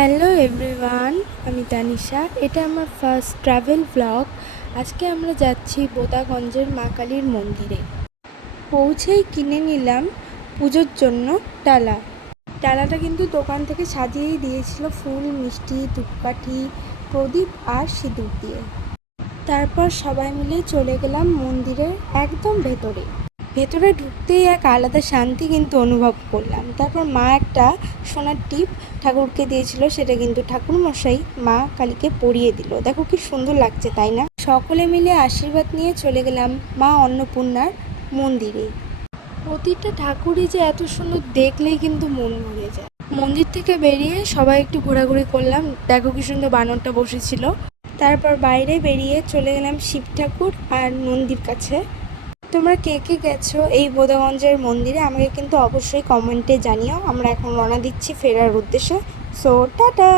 Hello everyone, আমি তানিশা। এটা আমার ফার্স্ট ট্রাভেল ব্লগ। আজকে আমরা যাচ্ছি বোদাগঞ্জের মা কালীর মন্দিরে। পৌঁছেই কিনে নিলাম পুজোর জন্য ডালা। ডালাটা কিন্তু দোকান থেকে সাজিয়েই দিয়েছিল ফুল, মিষ্টি, ধূপকাঠি, প্রদীপ আর সিঁদুর দিয়ে। তারপর সবাই মিলে চলে গেলাম মন্দিরের একদম ভেতরে। ভেতরে ঢুকতেই এক আলাদা শান্তি কিন্তু অনুভব করলাম। তারপর মা একটা সোনার টিপ ঠাকুরকে দিয়েছিল, সেটা কিন্তু ঠাকুরমশাই মা কালীকে পরিয়ে দিল। দেখো কি সুন্দর লাগছে, তাই না? সকলে মিলে আশীর্বাদ নিয়ে চলে গেলাম মা অন্নপূর্ণার মন্দিরে। প্রতিটা ঠাকুরই যে এত সুন্দর, দেখলেই কিন্তু মন ভরে যায়। মন্দির থেকে বেরিয়ে সবাই একটু ঘোরাঘুরি করলাম। দেখো কি সুন্দর বানরটা বসেছিল। তারপর বাইরে বেরিয়ে চলে গেলাম শিব ঠাকুর আর নন্দীর কাছে। তোমরা কে কে গেছো এই বোদাগঞ্জের মন্দিরে আমাকে কিন্তু অবশ্যই কমেন্টে জানিও। আমরা এখন রওনা দিচ্ছি ফেরার উদ্দেশ্যে। So tata.